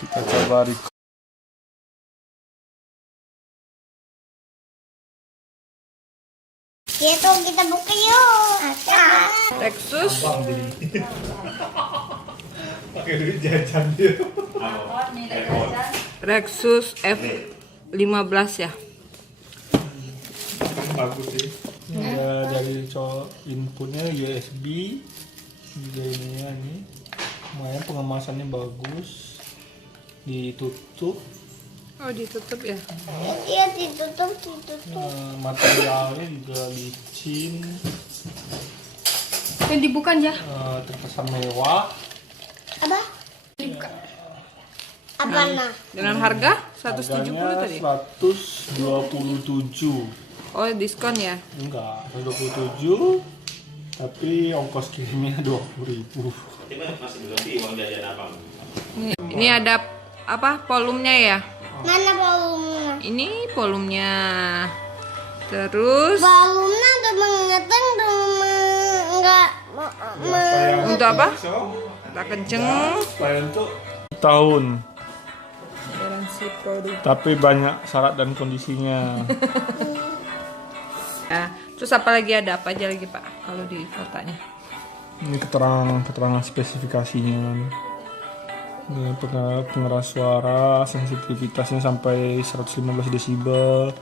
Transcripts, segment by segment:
Kita coba record. Gitu, kita buka yuk. Lexus Pakai duit jajan dia. Lexus F15 ya. Bagus sih. Ya, dari inputnya USB. Juga ininya nih. Lumayan pengemasannya bagus. Ditutup. Oh, ditutup ya. Iya, ditutup. Materialnya juga licin. Yang dibuka aja. Terkesan mewah. Apa? Apa nah? Dengan harga 170 tadi. 127. Oh, diskon ya. Enggak, 127. Tapi ongkos kirimnya 20.000. Masih belum sih uang jajan abang. Ini ada apa? Volumenya ya. Mana volumenya? Ini volumenya. Terus Volumenya udah mengeteng, enggak untuk apa? Tak kenceng. Supaya untuk tahun. Garansi produk. Tapi banyak syarat dan kondisinya. Ya, terus apa lagi, ada apa aja lagi Pak kalau di kotanya? Ini keterangan spesifikasinya. Ini pengeras suara, sensitivitasnya sampai 115 desibel.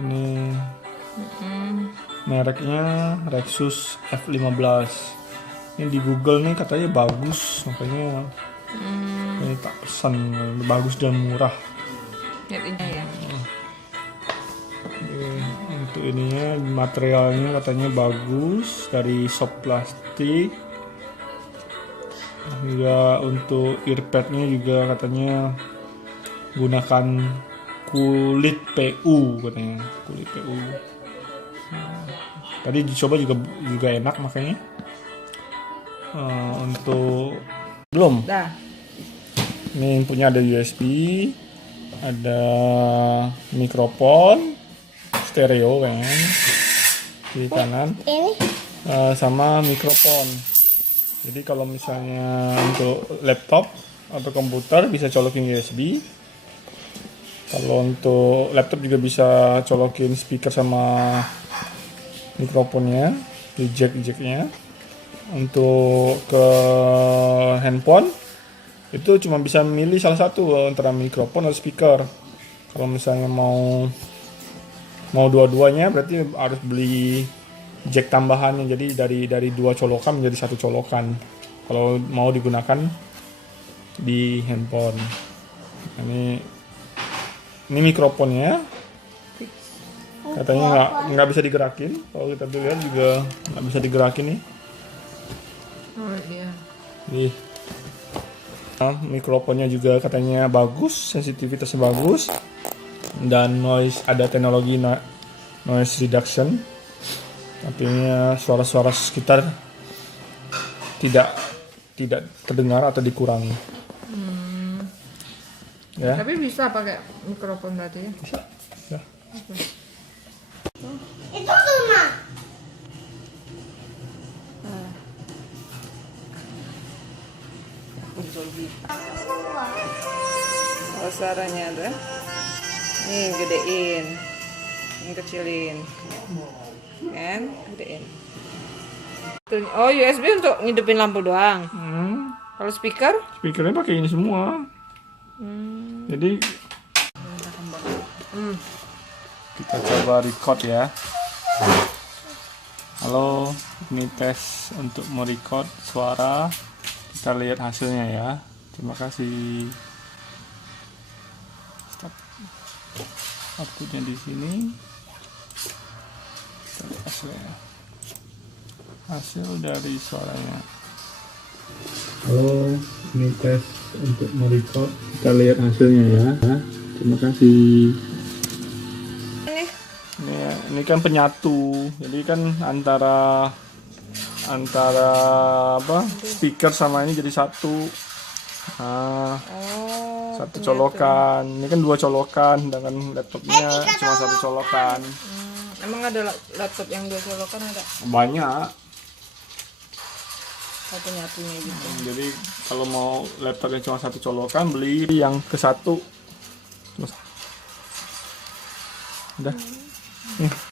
Ini mereknya Lexus F15. Ini di Google nih katanya bagus, makanya ini tak pesan, bagus dan murah. Lihat ini ya. Untuk ininya materialnya katanya bagus, dari sop plastik. Juga untuk earpadnya juga katanya gunakan kulit PU katanya, kulit PU. Tadi dicoba juga enak makanya. Untuk belum. Dah. Ini punya ada USB, ada mikrofon stereo kan di kanan, ini. sama mikrofon. Jadi kalau misalnya untuk laptop atau komputer bisa colokin USB. Kalau untuk laptop juga bisa colokin speaker sama mikrofonnya, di jack-nya. Untuk ke handphone itu cuma bisa milih salah satu antara mikrofon atau speaker. Kalau misalnya mau dua-duanya berarti harus beli jack tambahannya, jadi dari dua colokan menjadi satu colokan kalau mau digunakan di handphone. Ini mikrofonnya katanya nggak bisa digerakin. Kalau kita lihat juga nggak bisa digerakin nih. Oh iya. Nih, mikrofonnya juga katanya bagus, sensitivitasnya bagus, dan ada teknologi noise reduction. Artinya suara-suara sekitar tidak terdengar atau dikurangi. Ya. Tapi bisa pakai mikrofon berarti ya? Bisa. Ya. Itu rumah. Oh, suaranya ada. Nih gedein, ini kecilin, kan? Gedein. Oh, USB untuk ngidupin lampu doang. Kalau speaker? Speakernya pakai ini semua. Jadi kita coba record ya. Halo, ini tes untuk merecord suara. Kita lihat hasilnya ya. Terima kasih. Stop. Outputnya di sini. Kita lihat hasilnya. Hasil dari suaranya. Halo, ini tes untuk merecord. Kita lihat hasilnya ya. Terima kasih. Ini kan penyatu. Jadi kan antara apa speaker sama ini jadi satu. Nah, satu colokan. Ini kan dua colokan, sedangkan laptopnya cuma satu colokan. Emang ada laptop yang dua colokan ada? Banyak. Satu-nyatunya gitu. Jadi kalau mau laptop yang cuma satu colokan, beli yang ke satu. Udah. Nih.